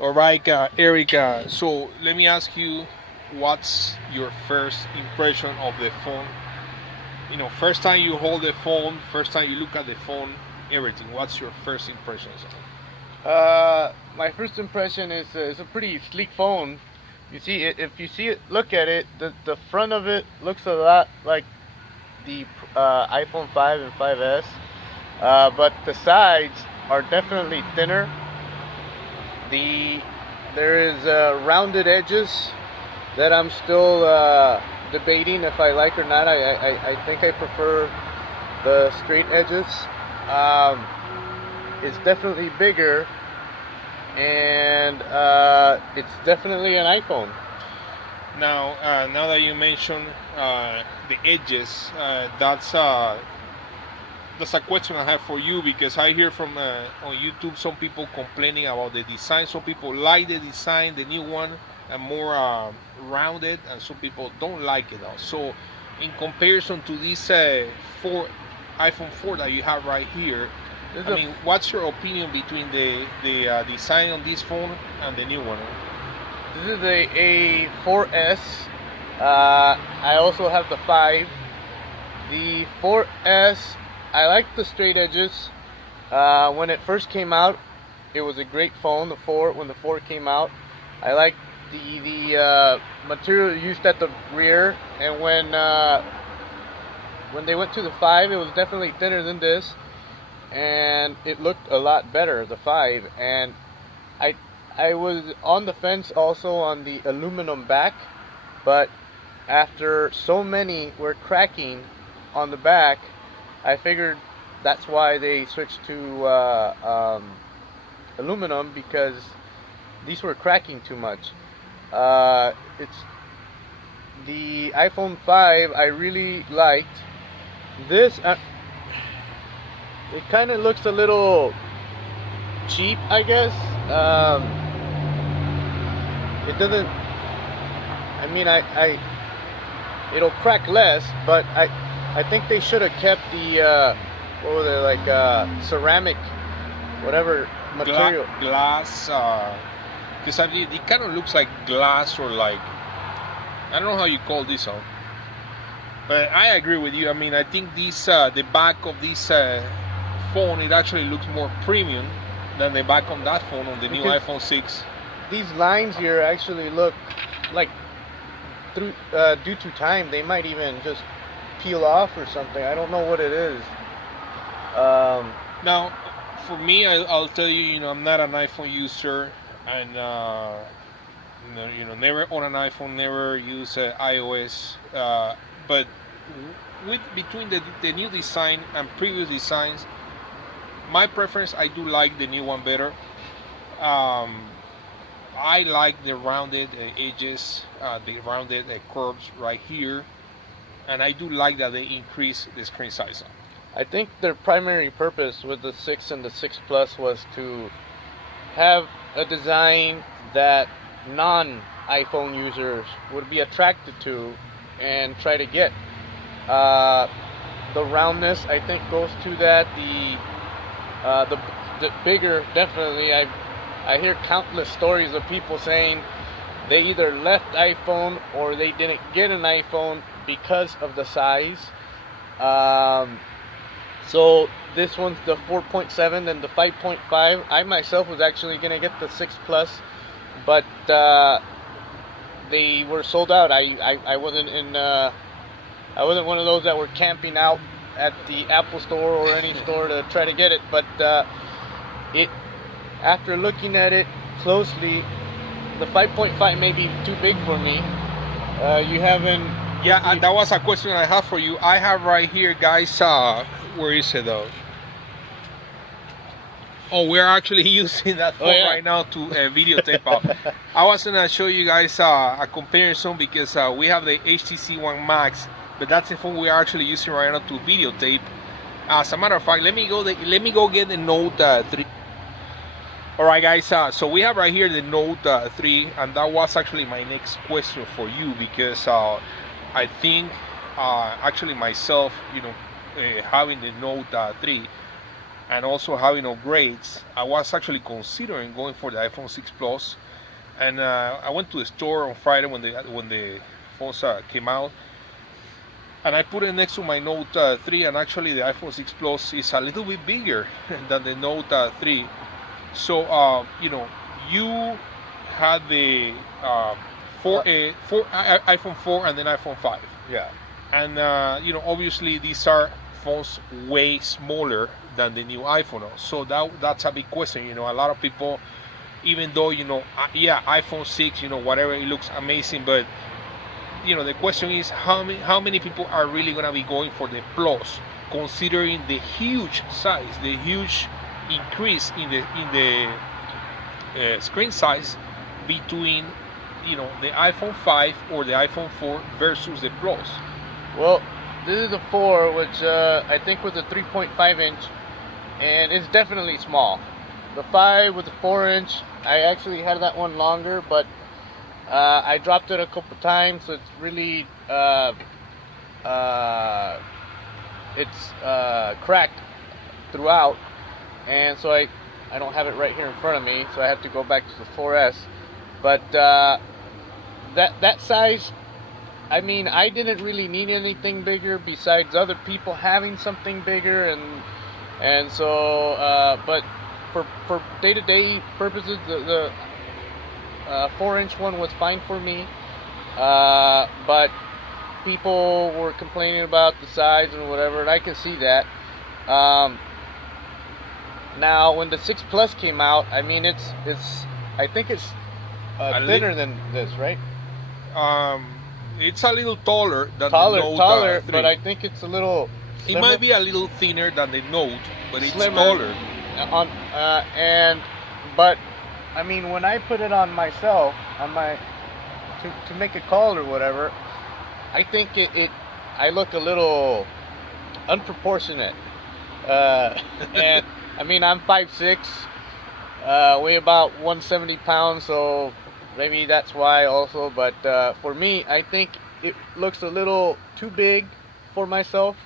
All right, Eric. So let me ask you, what's your first impression of the phone? First time you hold the phone, first time you look at the phone, everything. What's your first impressions? My first impression is it's a pretty sleek phone. You see it if you see it, look at it. The front of it looks a lot like the iPhone 5 and 5S, but the sides are definitely thinner. There is rounded edges that I'm still debating if I like or not. I think I prefer the straight edges. It's definitely bigger, and it's definitely an iPhone. Now that you mention the edges, that's a question I have for you, because I hear from on YouTube some people complaining about the design. Some people like the design, the new one, and more rounded, and some people don't like it. So, in comparison to this iPhone 4 that you have right here, what's your opinion between the design on this phone and the new one? This is a 4S. I also have the 5. The 4S, I like the straight edges. When it first came out, it was a great phone. When the 4 came out, I liked the material used at the rear, and when they went to the 5, it was definitely thinner than this, and it looked a lot better, the 5. And I was on the fence also on the aluminum back, but after so many were cracking on the back, I figured that's why they switched to aluminum, because these were cracking too much. It's the iPhone 5 I really liked. This it kind of looks a little cheap, I guess. It doesn't. I mean, it'll crack less, but I think they should have kept the what were they, like ceramic, whatever material. Glass. Because it kind of looks like glass, or like, I don't know how you call this one. But I agree with you. I mean, I think this the back of this phone, it actually looks more premium than the back on that phone, on the new iPhone 6. These lines here actually look like due to time they might even just peel off or something. I don't know what it is. Now, for me, I'll tell you, I'm not an iPhone user, and never own an iPhone, never use iOS. But between the new design and previous designs, my preference, I do like the new one better. I like the rounded edges, the rounded curves right here, and I do like that they increase the screen size. I think their primary purpose with the 6 and the 6 Plus was to have a design that non-iPhone users would be attracted to and try to get. The roundness, I think, goes to that. The bigger, definitely. I hear countless stories of people saying they either left iPhone or they didn't get an iPhone because of the size. So this one's the 4.7 and the 5.5. I myself was actually going to get the 6 Plus, but they were sold out. I wasn't I wasn't one of those that were camping out at the Apple store or any store to try to get it. But after looking at it closely, the 5.5 may be too big for me. You haven't. Yeah, that was a question I have for you. I have right here, guys. Where is it though? Oh, we're actually using that phone right now to videotape out. I was gonna show you guys a comparison, because we have the HTC One Max, but that's the phone we are actually using right now to videotape. As a matter of fact, let me go get the Note 3. All right, guys. So we have right here the Note 3, and that was actually my next question for you, because I think actually myself, having the Note 3, and also having upgrades, I was actually considering going for the iPhone 6 Plus. And I went to the store on Friday when the phones came out, and I put it next to my Note 3, and actually the iPhone 6 Plus is a little bit bigger than the Note 3. So you had the iPhone 4 and then iPhone 5. Yeah. And obviously these are phones way smaller than the new iPhone. So that's a big question. A lot of people, even though iPhone 6, whatever, it looks amazing, but the question is how many people are really gonna be going for the Plus, considering the huge size, the huge increase in the screen size between the iPhone 5 or the iPhone 4 versus the Plus. Well, this is the 4, which I think was a 3.5 inch, and it's definitely small. The 5 with the 4 inch, I actually had that one longer, but I dropped it a couple times, so it's really it's cracked throughout, and so I don't have it right here in front of me, so I have to go back to the 4S. But that size, I mean, I didn't really need anything bigger besides other people having something bigger, and so but for day-to-day purposes, the 4-inch one was fine for me, but people were complaining about the size and whatever, and I can see that. Now when the 6 Plus came out, I mean, I think it's thinner than this, right? It's a little taller than the Note 3. But I think it's a little slimmer. It might be a little thinner than the Note, but it's Slimmer. taller. But I mean, when I put it on myself, on my to make a call or whatever, I think I look a little unproportionate. And I mean, I'm 5'6", weigh about 170 pounds, so maybe that's why also. But for me, I think it looks a little too big for myself,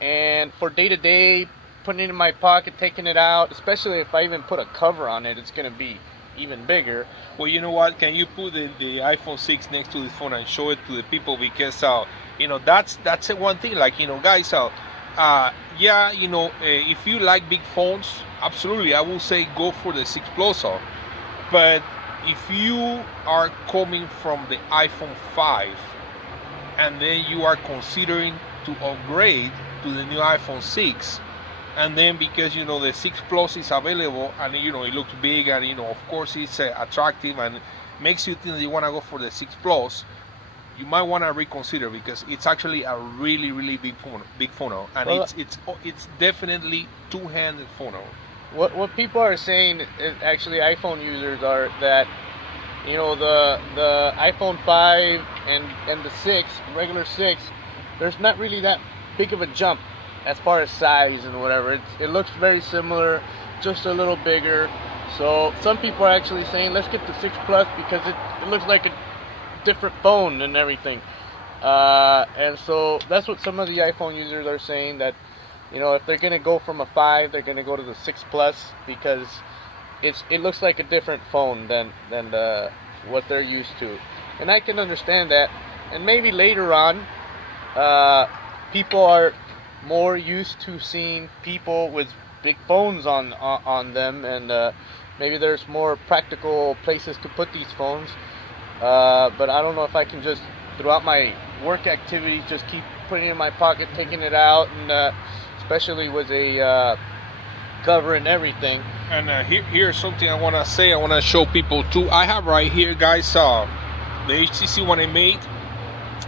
and for day to day, putting it in my pocket, taking it out, especially if I even put a cover on it, it's gonna be even bigger. Well, you know what? Can you put the iPhone 6 next to the phone and show it to the people? Because that's one thing. Like, guys, if you like big phones, absolutely, I will say go for the 6 Plus. But if you are coming from the iPhone 5 and then you are considering to upgrade to the new iPhone 6, and then because the 6 Plus is available and it looks big and of course it's attractive and makes you think that you want to go for the 6 Plus, you might want to reconsider, because it's actually a really big phone, and well, it's definitely two-handed phone. What people are saying is, actually iPhone users, are that the iPhone 5 and the 6, regular 6, there's not really that big of a jump as far as size and whatever. It looks very similar, just a little bigger. So some people are actually saying, let's get the 6 Plus because it looks like a different phone and everything. And so that's what some of the iPhone users are saying, that if they're gonna go from a 5, they're gonna go to the 6 Plus because it looks like a different phone than what they're used to. And I can understand that. And maybe later on, people are more used to seeing people with big phones on them, and maybe there's more practical places to put these phones. But I don't know if I can just, throughout my work activities, just keep putting it in my pocket, taking it out, and especially with a cover and everything. And here's something I want to say. I want to show people too. I have right here, guys, the HTC One M8.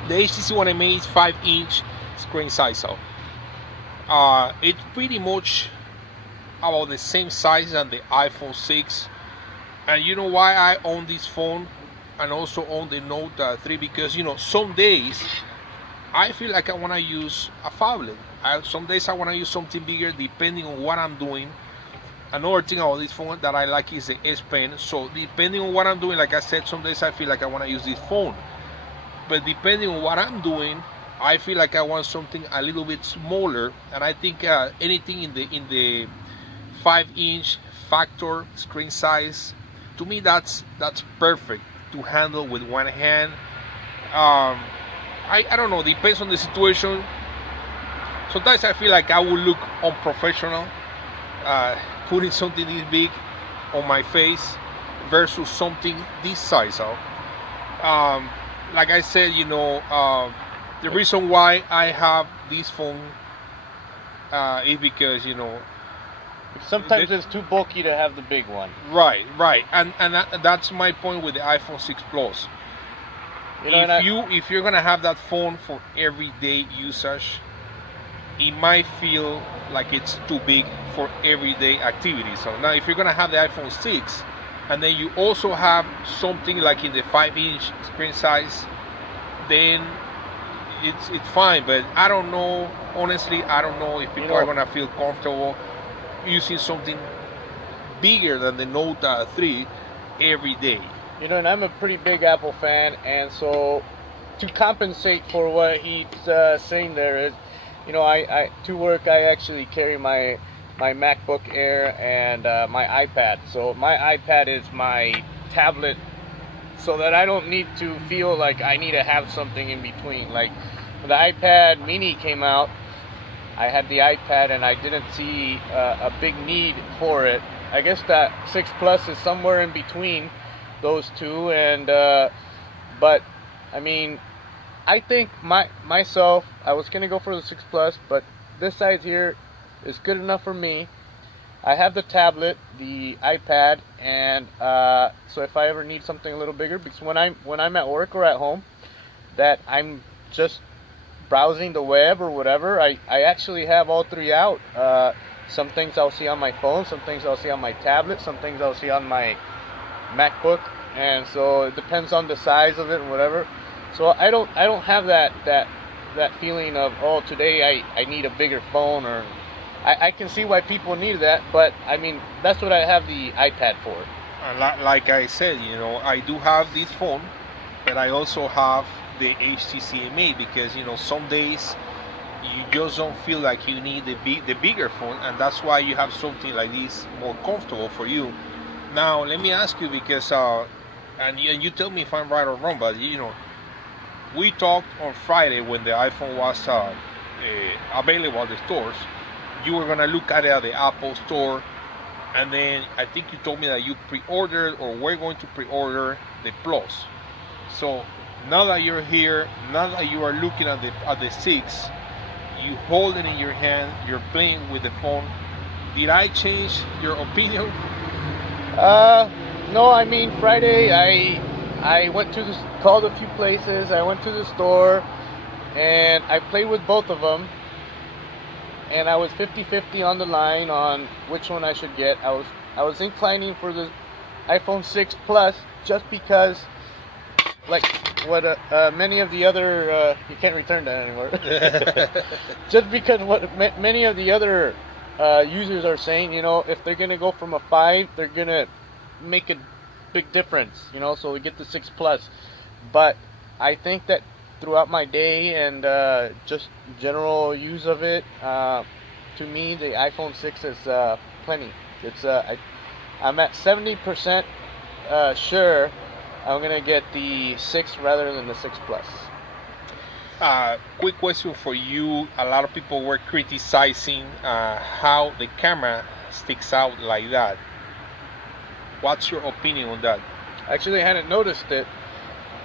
The HTC One M8 is 5-inch screen size. So it's pretty much about the same size than the iPhone 6. And you know why I own this phone and also own the Note 3? Because some days I feel like I want to use a phablet. Some days I want to use something bigger depending on what I'm doing. Another thing about this phone that I like is the S Pen. So depending on what I'm doing, like I said, some days I feel like I want to use this phone. But depending on what I'm doing, I feel like I want something a little bit smaller. And I think anything in the 5-inch factor screen size. To me, that's perfect to handle with one hand. I don't know, depends on the situation. Sometimes I feel like I would look unprofessional putting something this big on my face versus something this size out. Like I said, the reason why I have this phone is because sometimes it's too bulky to have the big one. Right, and that's my point with the iPhone 6 Plus. If you're gonna have that phone for everyday usage, it might feel like it's too big for everyday activities. So now, if you're gonna have the iPhone 6, and then you also have something like in the 5-inch screen size, then it's fine. But I don't know, honestly, I don't know if people are gonna feel comfortable using something bigger than the Note 3 every day. And I'm a pretty big Apple fan, and so to compensate for what he's saying there is, I to work I actually carry my MacBook Air and my iPad. So my iPad is my tablet, so that I don't need to feel like I need to have something in between. Like when the iPad Mini came out, I had the iPad and I didn't see a big need for it. I guess that 6 Plus is somewhere in between those two, and but I mean, I think myself, I was gonna go for the 6 Plus, but this size here is good enough for me. I have the tablet, the iPad, and so if I ever need something a little bigger, because when I'm at work or at home, that I'm just browsing the web or whatever, I actually have all three out. Some things I'll see on my phone, some things I'll see on my tablet, some things I'll see on my MacBook, and so it depends on the size of it and whatever. So I don't have that feeling of, oh, today I need a bigger phone, or I can see why people need that, but I mean, that's what I have the iPad for. Like I said, I do have this phone, but I also have the HTC M8 because some days you just don't feel like you need the bigger phone, and that's why you have something like this more comfortable for you. Now let me ask you, because and you tell me if I'm right or wrong, but we talked on Friday when the iPhone was available at the stores. You were gonna look at it at the Apple store, and then I think you told me that you pre-ordered or were going to pre-order the Plus. So now that you're here, now that you are looking at the 6, you hold it in your hand, you're playing with the phone. Did I change your opinion? No, I mean, Friday I went to called a few places, I went to the store, and I played with both of them, and I was 50-50 on the line on which one I should get. I was inclining for the iPhone 6 Plus, just because, like what many of the other you can't return that anymore. Just because what many of the other users are saying, if they're gonna go from a 5, they're gonna make a big difference, so we get the 6 Plus. But I think that throughout my day and just general use of it, to me the iPhone 6 is plenty. It's I'm at 70% sure I'm gonna get the 6 rather than the 6 Plus. Quick question for you. A lot of people were criticizing how the camera sticks out like that. What's your opinion on that? Actually, I hadn't noticed it.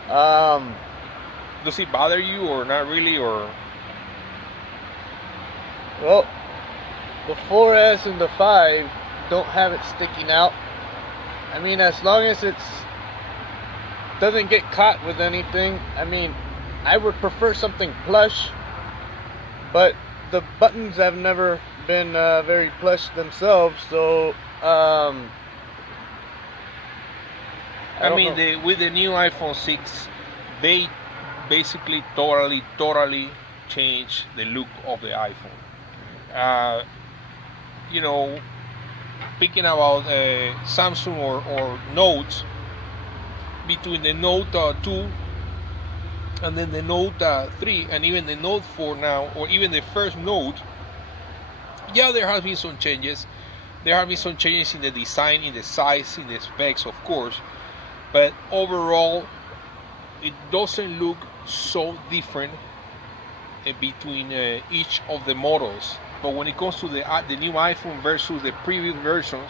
Does it bother you or not really? Or well, the 4S and the 5 don't have it sticking out. I mean, as long as it doesn't get caught with anything. I mean, I would prefer something plush, but the buttons have never been very plush themselves, so I mean, with the new iPhone 6, they basically totally changed the look of the iPhone. Speaking about Samsung or Note, between the Note 2 and then the Note 3 and even the Note 4 now, or even the first Note, yeah, there has been some changes. There have been some changes in the design, in the size, in the specs, of course, but overall, it doesn't look so different between each of the models. But when it comes to the new iPhone versus the previous versions,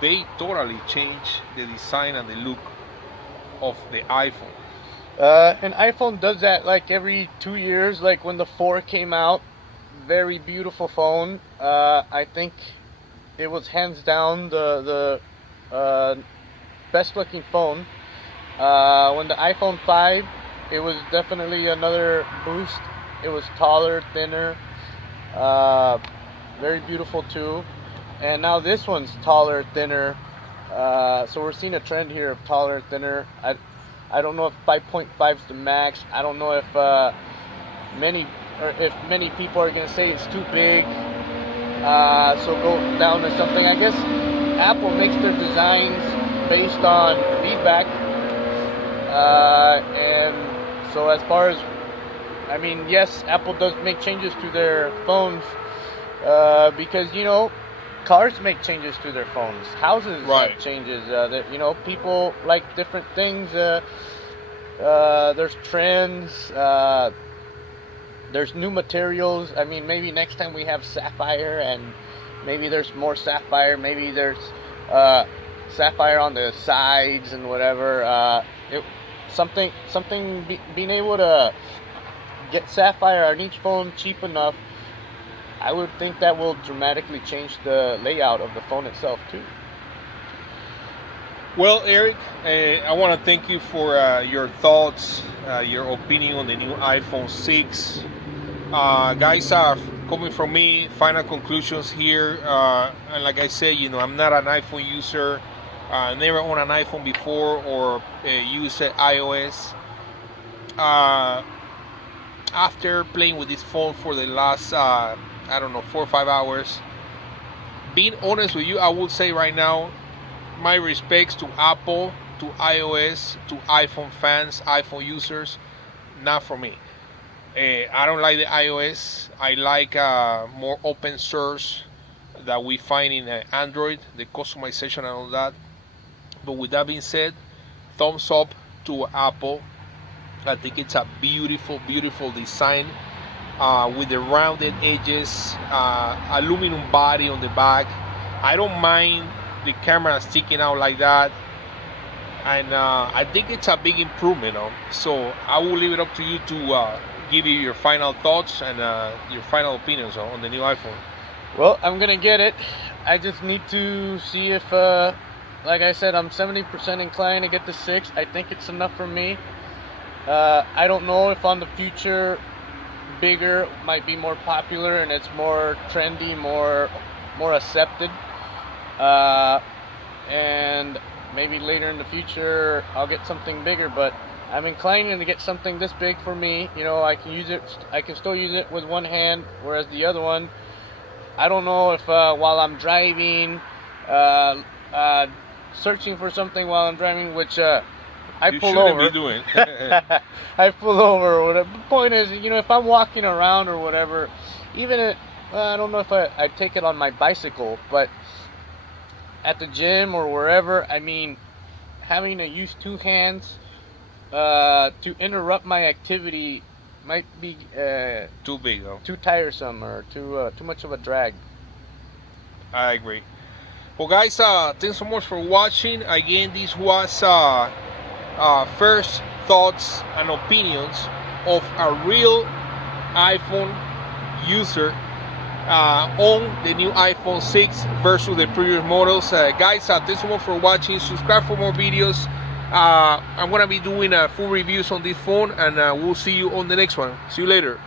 they totally change the design and the look of the iPhone. And iPhone does that like every 2 years. Like when the 4 came out, very beautiful phone. I think it was hands down the best looking phone. When the iPhone 5, it was definitely another boost. It was taller, thinner, very beautiful too. And now this one's taller, thinner. So we're seeing a trend here of taller, thinner. I don't know if 5.5 is the max. I don't know if many people are gonna say it's too big. So go down to something. I guess Apple makes their designs based on feedback. And so as far as, I mean, yes, Apple does make changes to their phones because, you know, cars make changes to their phones. Houses make changes. You know, people like different things. There's trends. There's new materials. I mean, maybe next time we have sapphire, and maybe there's more sapphire. Maybe there's sapphire on the sides and whatever. Being able to get sapphire on each phone cheap enough, I would think that will dramatically change the layout of the phone itself too. Well, Eric, I want to thank you for your thoughts, your opinion on the new iPhone 6. Guys, coming from me, final conclusions here. And like I said, you know, I'm not an iPhone user. Never owned an iPhone before or used iOS. After playing with this phone for the last, 4 or 5 hours, being honest with you, I would say right now, my respects to Apple, to iOS, to iPhone fans, iPhone users, not for me. I don't like the iOS. I like more open source that we find in Android, the customization and all that. But with that being said, thumbs up to Apple. I think it's a beautiful, beautiful design with the rounded edges, aluminum body on the back. I don't mind the camera sticking out like that, and I think it's a big improvement. So I will leave it up to you to give you your final thoughts and your final opinions on the new iPhone. Well, I'm gonna get it. I just need to see if, like I said, I'm 70% inclined to get the 6. I think it's enough for me. I don't know if on the future bigger might be more popular and it's more trendy, more accepted. And maybe later in the future I'll get something bigger, but I'm inclining to get something this big for me. You know, I can still use it with one hand, whereas the other one, I don't know if while I'm driving, searching for something while I'm driving, which I pull over. You shouldn't be doing. I pull over or whatever. The point is, you know, if I'm walking around or whatever, even I don't know if I take it on my bicycle, but at the gym or wherever, I mean, having to use two hands to interrupt my activity might be too big, though. Too tiresome, or too much of a drag. I agree. Well, guys, thanks so much for watching. Again, this was first thoughts and opinions of a real iPhone user on the new iPhone 6 versus the previous models. Guys, thanks so much for watching. Subscribe for more videos. I'm gonna be doing full reviews on this phone, and we'll see you on the next one. See you later.